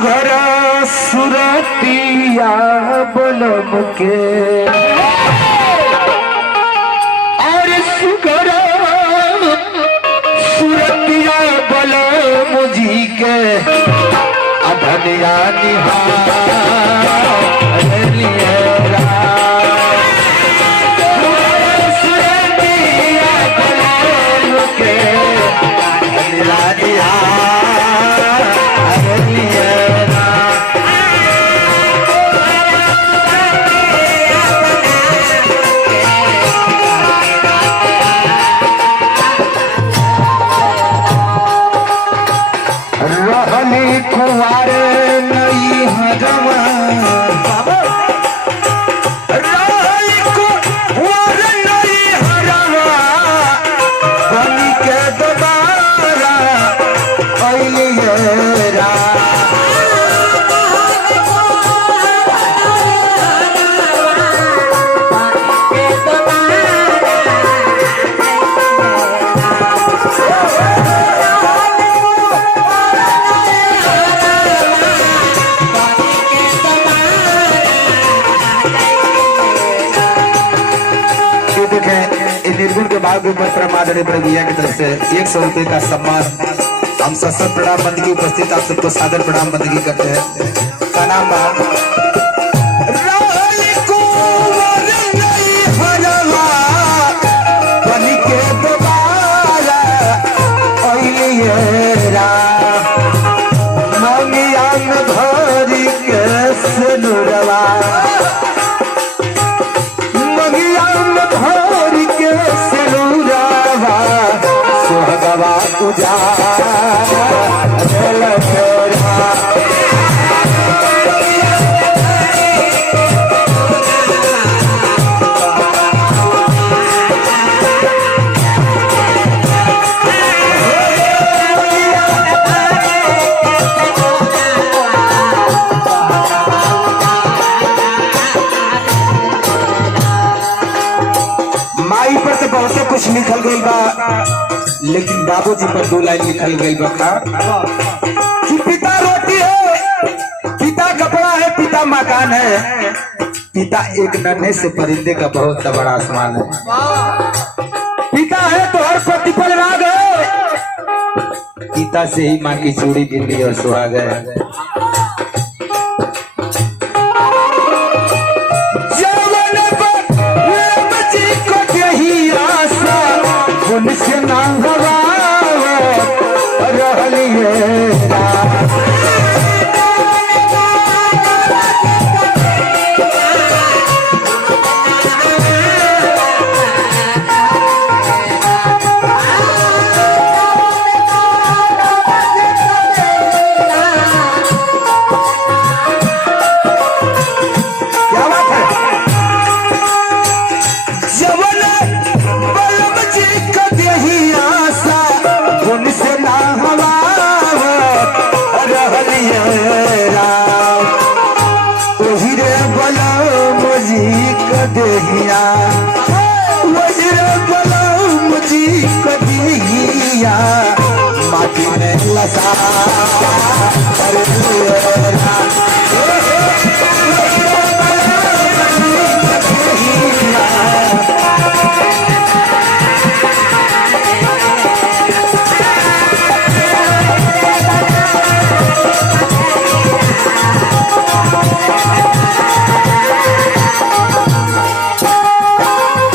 सुघर सुरतिया बलम के और सुघर सुरतिया बलम जी के अधनिया कुवारे नई हरवा बनी के दोबारा निर्गुण के भाव के ऊपर परमादरणीय प्रभुया की तरफ से 100 रुपए का सम्मान हम सशस्त्र प्रणाम बंदगी उपस्थित आप सबको सादर प्रणाम बंदगी करते हैं। का नाम माई पर तो बहुते कुछ लिखल गई बा, लेकिन बाबूजी पर 2 लाइन लिखल गई बा कि पिता रोटी है, पिता कपड़ा है, पिता मकान है, पिता एक नन्हे से परिंदे का बहुत बड़ा आसमान है। पिता है तो हर प्रतिपल राग है, पिता से ही माँ की चूड़ी बिंदी और सुहाग है। उनसे ना हवा माटी में लसा